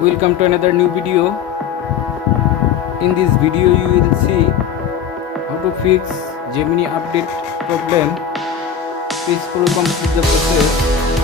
Welcome to another new video. In this video you will see how to fix Gemini update problem. Please follow complete the process.